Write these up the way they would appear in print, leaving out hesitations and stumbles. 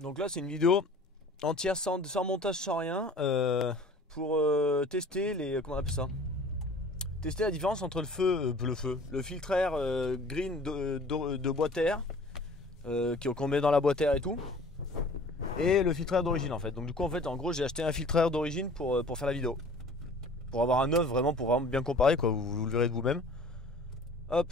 Donc là c'est une vidéo entière sans montage, sans rien, pour tester les, comment on appelle ça, tester la différence entre le filtre green de boîte air qu'on met dans la boîte air et tout, et le filtre d'origine en fait. Donc du coup en gros j'ai acheté un filtre d'origine pour faire la vidéo, pour avoir un neuf vraiment, pour vraiment bien comparer quoi, vous le verrez de vous-même. Hop,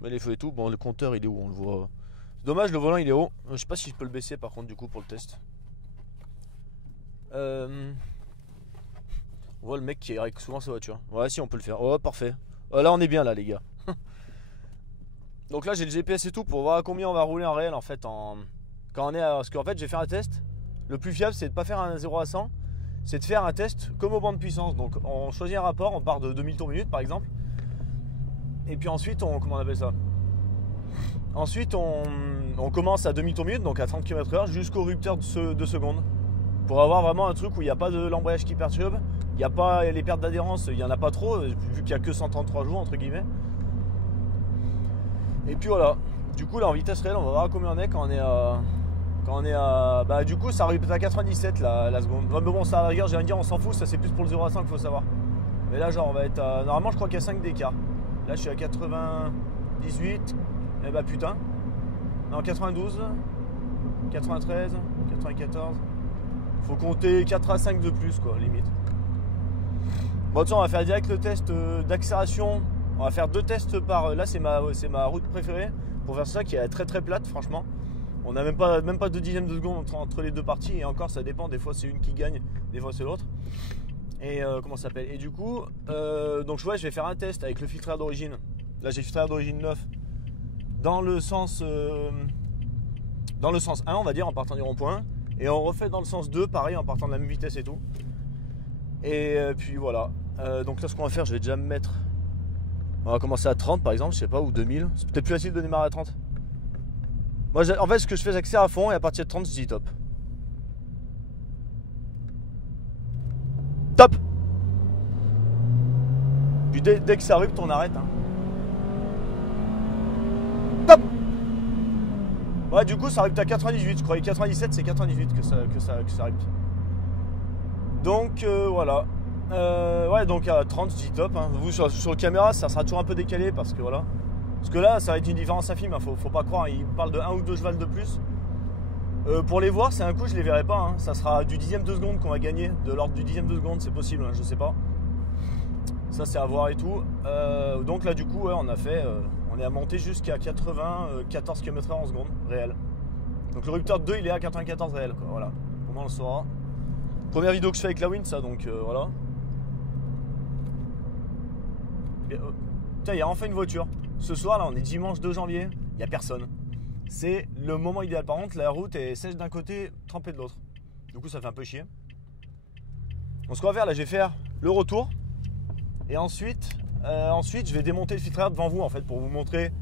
mais les feux et tout, bon le compteur il est où, on le voit. Dommage, le volant il est haut. Je sais pas si je peux le baisser par contre du coup pour le test. On voit le mec qui règle souvent sa voiture. Ouais, si on peut le faire. Oh parfait. Oh, là on est bien là les gars. Donc là j'ai le GPS et tout pour voir à combien on va rouler en réel en fait quand on est parce qu'en fait j'ai fait un test. Le plus fiable c'est de pas faire un 0 à 100, c'est de faire un test comme au banc de puissance. Donc on choisit un rapport, on part de 2000 tours minute par exemple. Et puis ensuite comment on appelle ça? Ensuite on commence à 2000 tours minute, donc à 30 km/h jusqu'au rupteur de seconde. Pour avoir vraiment un truc où il n'y a pas de l'embrayage qui perturbe, il n'y a pas les pertes d'adhérence, il n'y en a pas trop, vu qu'il n'y a que 133 jours entre guillemets. Et puis voilà, du coup là en vitesse réelle on va voir à combien on est quand on est à bah du coup ça arrive à 97 la seconde. Mais bon, ça à la rigueur j'ai rien à dire, on s'en fout, ça c'est plus pour le 0 à 100 qu'il faut savoir. Mais là genre on va être à, normalement je crois qu'il y a 5 d'écart. Là je suis à 98, et bah putain, non 92, 93, 94, faut compter 4 à 5 de plus quoi limite. Bon tiens on va faire direct le test d'accélération. On va faire deux tests par... Là c'est ma route préférée pour faire ça, qui est très très plate franchement. On n'a même pas 2 dixièmes de seconde entre les deux parties. Et encore ça dépend, des fois c'est une qui gagne, des fois c'est l'autre. Et comment ça s'appelle? Et du coup donc je vais faire un test avec le filtre d'origine. Là j'ai le filtre d'origine 9 dans le sens 1 on va dire, en partant du rond-point. Et on refait dans le sens 2 pareil en partant de la même vitesse et tout. Et puis voilà, donc là ce qu'on va faire, je vais déjà me mettre, on va commencer à 30 par exemple, je sais pas, ou 2000. C'est peut-être plus facile de démarrer à 30. Moi en fait ce que je fais, j'accélère à fond et à partir de 30 je dis top. Top. Puis dès que ça rupte on arrête hein. Top. Ouais du coup ça rupte à 98, je croyais 97, c'est 98 que ça rupte. Donc voilà. Ouais donc à 30 je dis top hein. Vous sur la caméra ça sera toujours un peu décalé parce que voilà. Parce que là ça va être une différence infime hein. Faut pas croire, il parle de 1 ou 2 cheval de plus. Pour les voir c'est un coup je les verrai pas hein. Ça sera du dixième de seconde qu'on va gagner. De l'ordre du dixième de seconde, c'est possible hein, je sais pas. Ça c'est à voir et tout. Donc là du coup ouais, on est à monter jusqu'à 94 km/h en seconde réel. Donc le rupteur 2 il est à 94 réel quoi. Voilà, au moins on le saura. Première vidéo que je fais avec la Wind ça, donc voilà. Putain, il y a enfin une voiture. Ce soir là on est dimanche 2 janvier, il n'y a personne. C'est le moment idéal. Par contre la route est sèche d'un côté, trempée de l'autre. Du coup ça fait un peu chier. Donc ce qu'on va faire là, je vais faire le retour. Et ensuite je vais démonter le filtre devant vous en fait, pour vous montrer,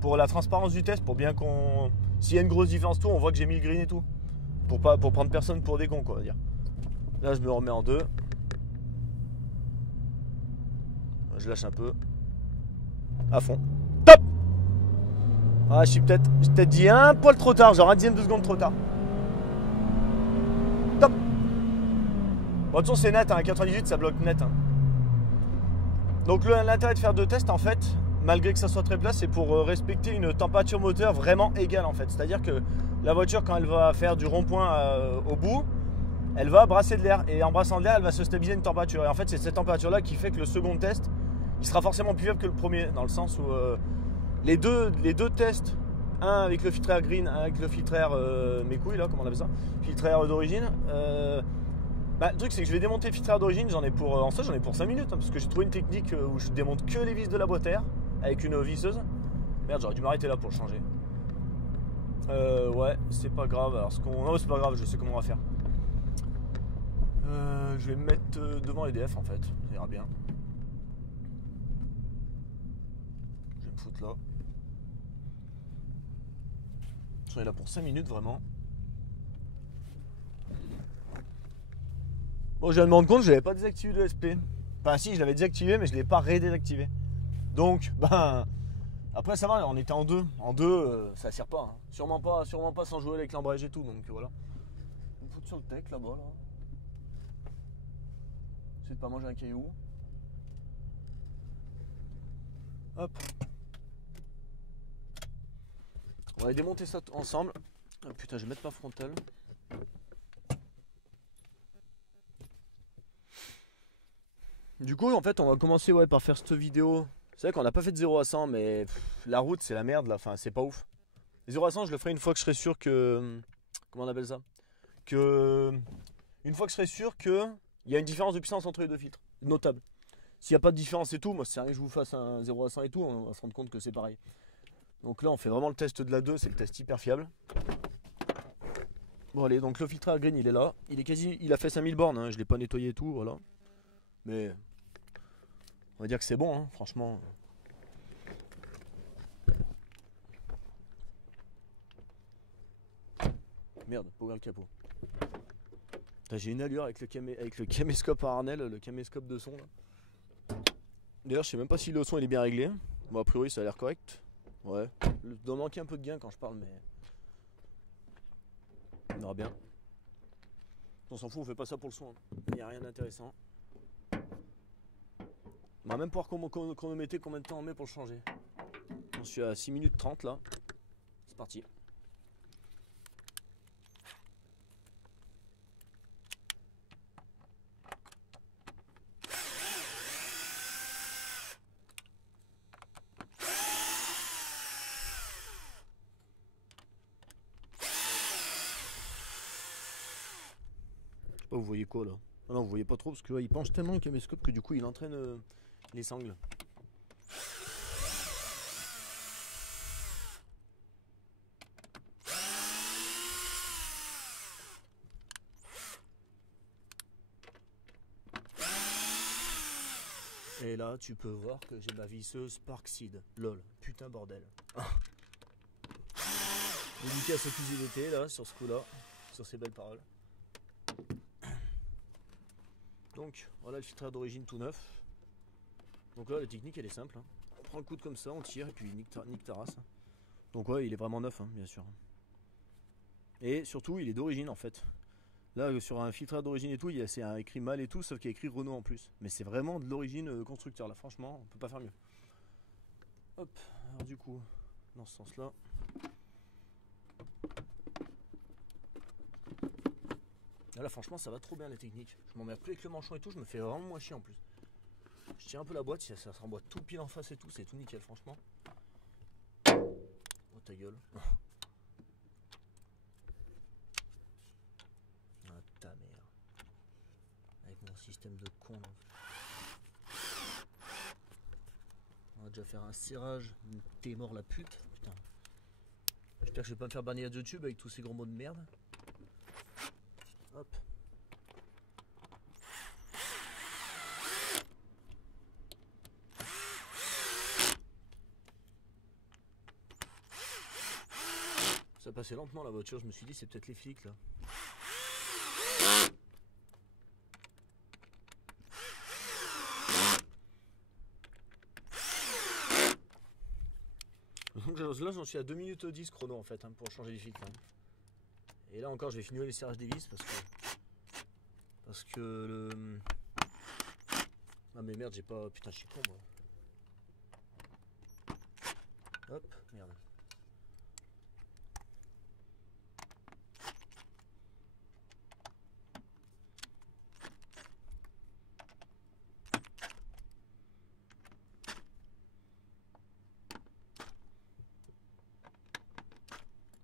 pour la transparence du test, pour bien qu'on... S'il y a une grosse différence tout, on voit que j'ai mis le green et tout. Pour prendre personne pour des cons quoi, on va dire. Là je me remets en 2. Je lâche un peu. À fond. Top. Ah je suis peut-être dit un poil trop tard, genre un dixième de seconde trop tard. Top. Bon de toute façon c'est net hein, 98 ça bloque net hein. Donc l'intérêt de faire deux tests en fait, malgré que ça soit très plat, c'est pour respecter une température moteur vraiment égale en fait. C'est-à-dire que la voiture quand elle va faire du rond-point au bout, elle va brasser de l'air, et en brassant de l'air elle va se stabiliser une température. Et en fait c'est cette température là qui fait que le second test il sera forcément plus fiable que le premier, dans le sens où les deux tests, un avec le filtre air green, un avec le filtre air mes couilles là, comment on appelle ça, filtre air d'origine. Le truc c'est que je vais démonter le filtre air d'origine, j'en ai pour 5 minutes hein, parce que j'ai trouvé une technique où je démonte que les vis de la boîte air avec une visseuse. Merde, j'aurais dû m'arrêter là pour le changer. Ouais, c'est pas grave. Alors non, c'est pas grave, je sais comment on va faire. Je vais me mettre devant EDF en fait, ça ira bien. Je vais me foutre là. On est là pour 5 minutes vraiment. Bon, je viens de me rendre compte que je n'avais pas désactivé le SP. Enfin si, je l'avais désactivé mais je ne l'ai pas redésactivé. Donc, Après ça va, on était en deux. En deux, ça sert pas, hein. Sûrement pas sans jouer avec l'embrayage et tout, donc voilà. On me fout sur le tech là-bas là. Essaye de pas manger un caillou. Hop. On va démonter ça ensemble. Oh, putain, je vais mettre ma frontale. Du coup, en fait, on va commencer par faire cette vidéo. C'est vrai qu'on n'a pas fait de 0 à 100, mais la route, c'est la merde là. Enfin, c'est pas ouf. 0 à 100, je le ferai une fois que je serai sûr que. Comment on appelle ça? Une fois que je serai sûr qu'il y a une différence de puissance entre les deux filtres. Notable. S'il n'y a pas de différence et tout, moi, c'est rien que je vous fasse un 0 à 100 et tout, on va se rendre compte que c'est pareil. Donc là, on fait vraiment le test de la 2, c'est le test hyper fiable. Bon, allez, donc le filtre à green, il est là. Il a fait 5000 bornes, hein, je l'ai pas nettoyé et tout, voilà. Mais on va dire que c'est bon, hein, franchement. Merde, pas ouvert le capot. J'ai une allure avec le caméscope à Arnel, le caméscope de son là. D'ailleurs, je sais même pas si le son il est bien réglé. Bon, a priori, ça a l'air correct. Ouais. Il doit manquer un peu de gain quand je parle, mais. On verra bien. On s'en fout, on fait pas ça pour le son. Il n'y a rien d'intéressant. On va même pouvoir chronométrer combien de temps on met pour le changer. Je suis à 6 minutes 30 là. C'est parti. Oh, vous voyez quoi là? Ah non, vous voyez pas trop parce que là, il penche tellement le caméscope que du coup il entraîne les sangles. Et là, tu peux voir que j'ai ma visseuse Parkseed. Lol, putain bordel. Dédicace au fusil d'été là, sur ce coup-là, sur ces belles paroles. Donc voilà le filtreur d'origine tout neuf. Donc là la technique elle est simple, hein. On prend le coude comme ça, on tire et puis nique ta race. Donc ouais, il est vraiment neuf, hein, bien sûr. Et surtout il est d'origine en fait. Là sur un filtreur d'origine et tout, c'est écrit mal et tout, sauf qu'il y a écrit Renault en plus. Mais c'est vraiment de l'origine constructeur là, franchement on peut pas faire mieux. Hop, alors du coup dans ce sens là. Là franchement ça va trop bien les techniques. Je m'emmerde plus avec le manchon et tout, je me fais vraiment moins chier en plus. Je tiens un peu la boîte, ça se remboîte tout pile en face et tout, c'est tout nickel franchement. Oh ta gueule. Ah ta mère. Avec mon système de con là. On va déjà faire un serrage. T'es mort la pute. Putain. J'espère que je vais pas me faire bannir de YouTube avec tous ces gros mots de merde. Hop. Ça passait lentement la voiture, je me suis dit c'est peut-être les flics là. Donc là j'en suis à 2 minutes 10 chrono en fait, hein, pour changer les filtres. Hein. Et là encore je vais finir les serrages des vis parce que le... Ah mais merde j'ai pas... Putain je suis con moi. Hop, merde.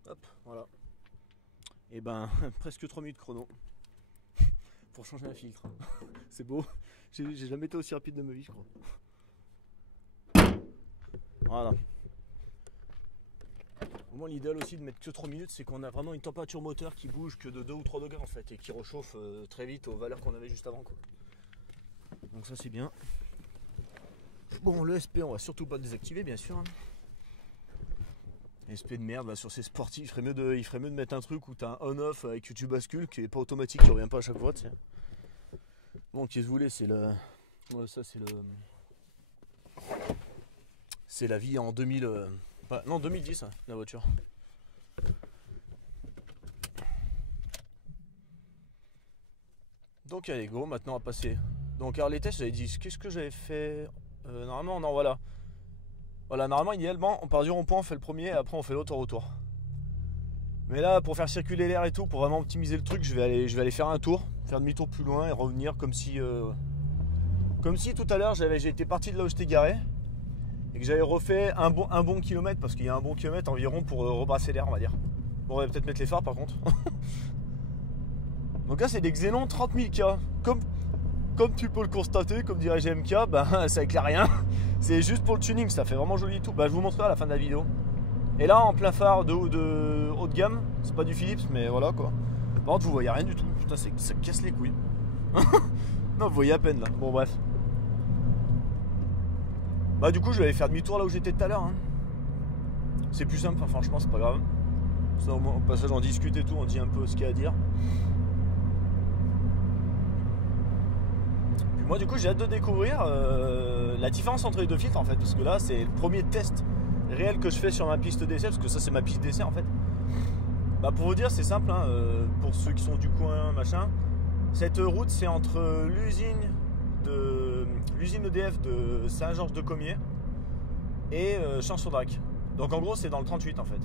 Hop, voilà. Et ben presque 3 minutes chrono pour changer un filtre. C'est beau. J'ai jamais été aussi rapide de ma vie je crois. Voilà. Au moins l'idéal aussi de mettre que 3 minutes, c'est qu'on a vraiment une température moteur qui bouge que de 2 ou 3 degrés en fait et qui rechauffe très vite aux valeurs qu'on avait juste avant quoi. Donc ça c'est bien. Bon le SP on va surtout pas le désactiver bien sûr. Hein. SP de merde là, sur ces sportifs, il ferait mieux de mettre un truc où t'as un on-off avec que tu bascules qui est pas automatique, qui revient pas à chaque fois. T'sais. Bon qu'est-ce que vous voulez, c'est le. Ouais, ça c'est le. C'est la vie en 2000... non, 2010, hein, la voiture. Donc allez, go, maintenant on va passer. Donc alors les tests, j'avais dit, qu'est-ce que j'avais fait normalement, non, voilà. Voilà, normalement, idéalement, on part du rond-point, on fait le premier, et après on fait l'autre retour. Mais là, pour faire circuler l'air et tout, pour vraiment optimiser le truc, je vais aller faire un tour, faire demi-tour plus loin et revenir comme si tout à l'heure, j'étais parti de là où j'étais garé et que j'avais refait un bon kilomètre, parce qu'il y a un bon kilomètre environ pour rebrasser l'air, on va dire. Bon, on va peut-être mettre les phares par contre. Donc là, c'est des Xenon 30 000K. Comme tu peux le constater, comme dirait GMK, ben, ça éclaire rien. C'est juste pour le tuning, ça fait vraiment joli et tout. Ben, je vous montrerai à la fin de la vidéo. Et là, en plein phare de haut de gamme, c'est pas du Philips, mais voilà quoi. Par contre, vous voyez rien du tout. Putain, ça casse les couilles. Non, vous voyez à peine là. Bon, bref. Bah, du coup, je vais aller faire demi-tour là où j'étais tout à l'heure. Hein. C'est plus simple, enfin, franchement, c'est pas grave. Ça, au passage, on discute et tout, on dit un peu ce qu'il y a à dire. Puis moi, du coup, j'ai hâte de découvrir la différence entre les deux filtres en fait, parce que là, c'est le premier test réel que je fais sur ma piste d'essai, parce que ça, c'est ma piste d'essai en fait. Bah, pour vous dire, c'est simple, hein, pour ceux qui sont du coin, machin. Cette route, c'est entre l'usine EDF de Saint-Georges-de-Comiers et Champs-sur-Drac. Donc en gros, c'est dans le 38 en fait.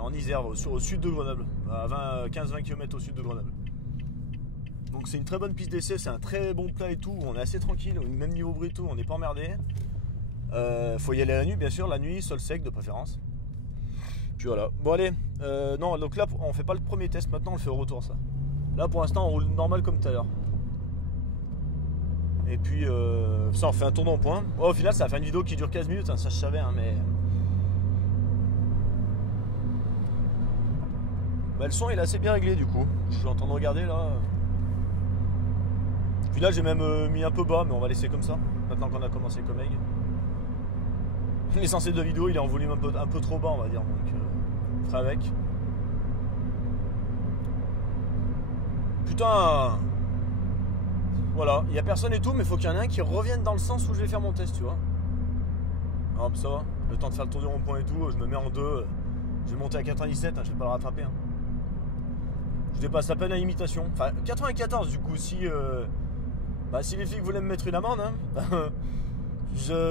En Isère, au sud de Grenoble, à 15-20 km au sud de Grenoble. Donc c'est une très bonne piste d'essai, c'est un très bon plat et tout, on est assez tranquille, même niveau bruit et tout, on n'est pas emmerdé. Faut y aller la nuit, bien sûr, la nuit, sol sec de préférence. Puis voilà. Bon allez, non, donc là on fait pas le premier test, maintenant on le fait au retour ça. Là pour l'instant on roule normal comme tout à l'heure. Et puis ça on fait un tour en point. Oh, au final ça va faire une vidéo qui dure 15 minutes, hein, ça je savais, hein, mais... Bah, le son il est assez bien réglé du coup. Je suis en train de regarder là. Puis là j'ai même mis un peu bas, mais on va laisser comme ça, maintenant qu'on a commencé comme egg. L'essentiel de la vidéo il est en volume un peu trop bas on va dire, donc on fera avec. Putain. Voilà, il n'y a personne et tout, mais il faut qu'il y en ait un qui revienne dans le sens où je vais faire mon test, tu vois. Ah, ça va, le temps de faire le tour du rond-point et tout, je me mets en deux, je vais monter à 97, hein, je vais pas le rattraper. Hein. Je dépasse à peine à l'imitation. Enfin, 94 du coup, si les flics voulaient me mettre une amende, hein,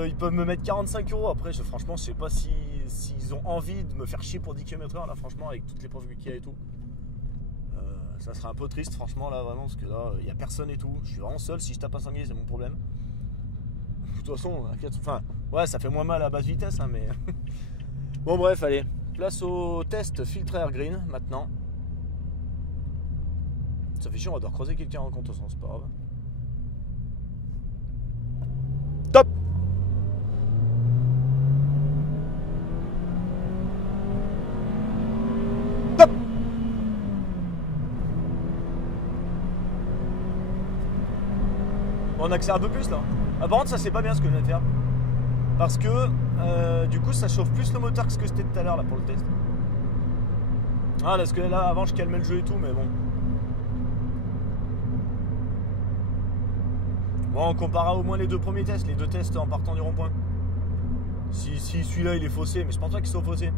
ils peuvent me mettre 45 € après. Franchement, je sais pas s'ils ont envie de me faire chier pour 10 km/h là, franchement, avec toutes les preuves qu'il y a et tout. Ça serait un peu triste, franchement, là, vraiment, parce que là, il n'y a personne et tout. Je suis vraiment seul. Si je tape un sanglier, c'est mon problème. De toute façon, ouais, ça fait moins mal à basse vitesse, hein, mais. Bon, bref, allez. Place au test filtre air green maintenant. Ça fait chiant, on va devoir croiser quelqu'un en contre-sens, c'est pas grave. Top! Top! On accélère un peu plus là. Ah, par contre, ça c'est pas bien ce que je viens de faire. Parce que du coup, ça chauffe plus le moteur que ce que c'était tout à l'heure là pour le test. Ah, parce que là, avant, je calmais le jeu et tout, mais bon. Bon, on comparera au moins les deux premiers tests, les deux tests en partant du rond-point. Si celui-là il est faussé, mais je pense pas qu'il soit faussé.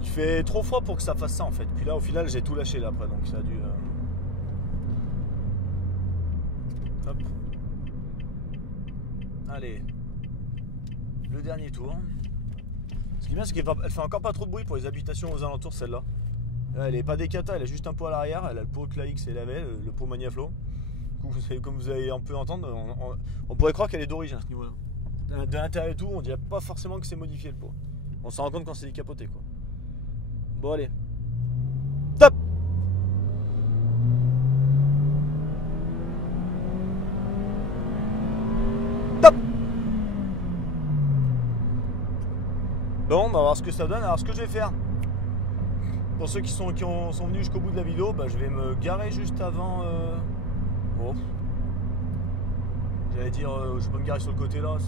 Il fait trop froid pour que ça fasse ça en fait. Puis là, au final, j'ai tout lâché là après, donc ça a dû. Hop. Allez. Le dernier tour. Ce qui est bien, c'est qu'elle fait encore pas trop de bruit pour les habitations aux alentours, celle-là. Elle est pas décata, elle a juste un pot à l'arrière. Elle a le pot Claix et Lavel, le pot Magnaflow. Comme vous allez un peu entendre, on pourrait croire qu'elle est d'origine à ce niveau-là. De l'intérieur et tout, on dirait pas forcément que c'est modifié le pot. On s'en rend compte quand c'est décapoté quoi. Bon allez. Top! Top! Bon, on va voir ce que ça donne. Alors ce que je vais faire, pour ceux qui sont venus jusqu'au bout de la vidéo, bah, je vais me garer juste avant. Bon. J'allais dire, je peux me garer sur le côté là,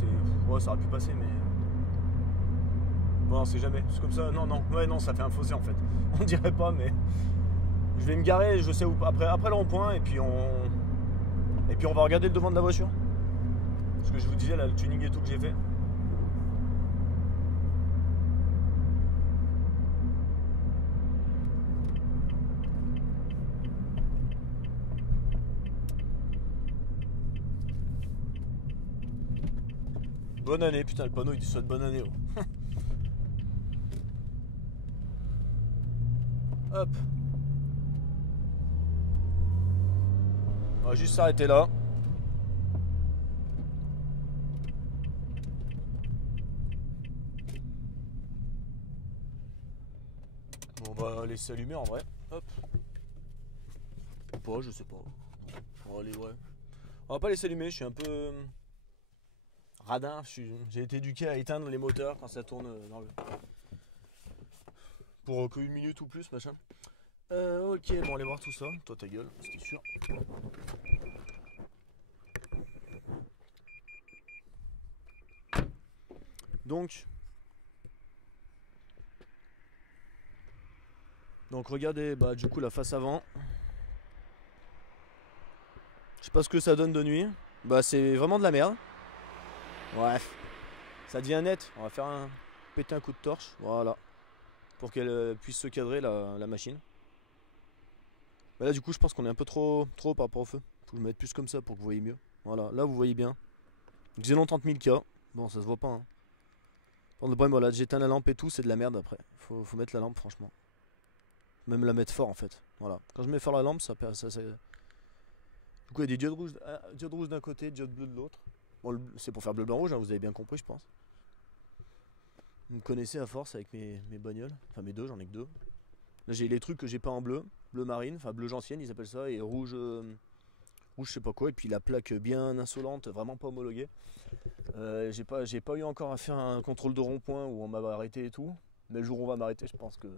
ouais, ça aurait pu passer, mais. Bon, on sait jamais. C'est comme ça, non. Ouais, non, ça fait un fossé en fait. On dirait pas, mais. Je vais me garer, je sais où. Après le rond-point, et puis on va regarder le devant de la voiture. Ce que je vous disais là, le tuning et tout que j'ai fait. Bonne année, putain, le panneau il dit souhaite bonne année. Oh. Hop. On va juste s'arrêter là. Bon, on va laisser allumer en vrai. Hop. Ou pas, je sais pas. On va aller, ouais. On va pas laisser allumer, je suis un peu radin. J'ai été éduqué à éteindre les moteurs quand ça tourne dans le... Pour qu'une minute ou plus, machin. Ok, bon, on va aller voir tout ça. Toi, ta gueule, c'était sûr. Donc, regardez, bah du coup la face avant. Je sais pas ce que ça donne de nuit. Bah c'est vraiment de la merde. Bref, ça devient net. On va faire péter un coup de torche, voilà, pour qu'elle puisse se cadrer la machine. Bah là du coup je pense qu'on est un peu trop par rapport au feu. Faut que je me mette plus comme ça pour que vous voyez mieux. Voilà, là vous voyez bien. Xenon 30000K. Bon ça se voit pas hein. Le problème voilà, j'éteins la lampe et tout, c'est de la merde après. Faut mettre la lampe franchement. Même la mettre fort en fait. Voilà. Quand je mets fort la lampe, ça. Du coup il y a des diodes rouges d'un côté, diodes bleues de l'autre. Bon, c'est pour faire bleu blanc rouge, hein, vous avez bien compris je pense. Vous me connaissez à force avec mes bagnoles. Enfin mes deux, j'en ai que deux. Là j'ai les trucs que j'ai pas en bleu. Bleu marine, enfin bleu gentienne ils appellent ça. Et rouge, rouge je sais pas quoi. Et puis la plaque bien insolente, vraiment pas homologuée. J'ai pas eu encore à faire un contrôle de rond-point où on m'a arrêté et tout. Mais le jour où on va m'arrêter, je pense que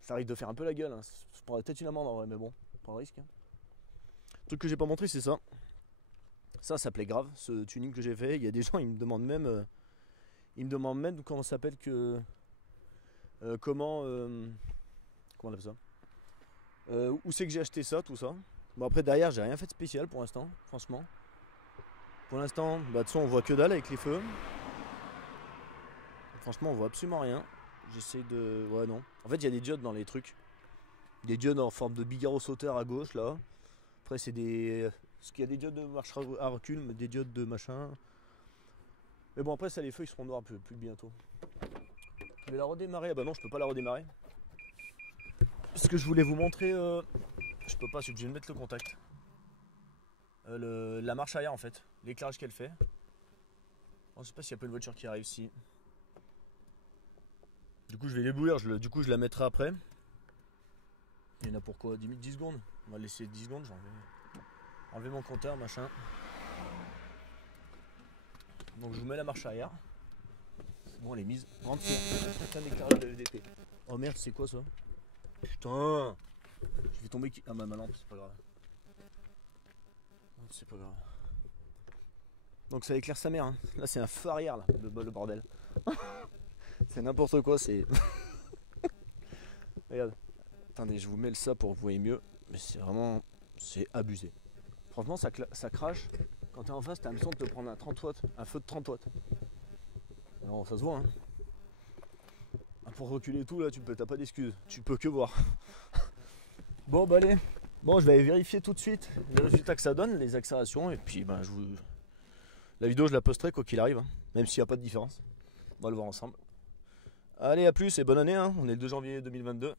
ça risque de faire un peu la gueule. Hein. Je prendrais peut-être une amende en vrai, mais bon, pas le risque. Hein. Le truc que j'ai pas montré, c'est ça. Ça plaît grave, ce tuning que j'ai fait. Il y a des gens, ils me demandent même comment ça s'appelle que. Comment on appelle ça où c'est que j'ai acheté ça, tout ça. Bon, après, derrière, j'ai rien fait de spécial pour l'instant, franchement. Pour l'instant, bah, de toute façon, on voit que dalle avec les feux. Franchement, on voit absolument rien. J'essaie de. Ouais, non. En fait, il y a des diodes dans les trucs. Des diodes en forme de bigarreau sauteur à gauche, là. Après, c'est des. Parce qu'il y a des diodes de marche à recul, mais des diodes de machin. Mais bon, après, ça, les feux, ils seront noirs plus bientôt. Je vais la redémarrer. Ah bah non, je peux pas la redémarrer. Ce que je voulais vous montrer. Je peux pas, je suis obligé de mettre le contact. La marche arrière, en fait. L'éclairage qu'elle fait. Oh, je sais pas s'il y a pas une voiture qui arrive ici. Du coup, je vais l'éblouir. Du coup, je la mettrai après. Il y en a pour quoi 10 secondes. On va laisser 10 secondes. Enlever mon compteur, machin. Donc, je vous mets la marche arrière. Bon, elle est mise. Rentre sur un éclairage de LVDP. Oh merde, c'est quoi ça? Putain! Je vais tomber. Ah, ma lampe, c'est pas grave. C'est pas grave. Donc, ça éclaire sa mère. Hein. Là, c'est un feu arrière, là, le bordel. C'est n'importe quoi, c'est. Regarde. Attendez, je vous mets ça pour que vous voyez mieux. Mais c'est vraiment. C'est abusé. Franchement, ça crache. Quand t'es en face, t'as l'impression de te prendre un 30 watts. Un feu de 30 watts. Alors, ça se voit, hein. Pour reculer et tout, là, t'as pas d'excuses. Tu peux que voir. Bon, bah allez. Bon, je vais aller vérifier tout de suite les résultats que ça donne, les accélérations. Et puis, ben, la vidéo, je la posterai quoi qu'il arrive. Hein, même s'il n'y a pas de différence. On va le voir ensemble. Allez, à plus et bonne année. Hein. On est le 2 janvier 2022.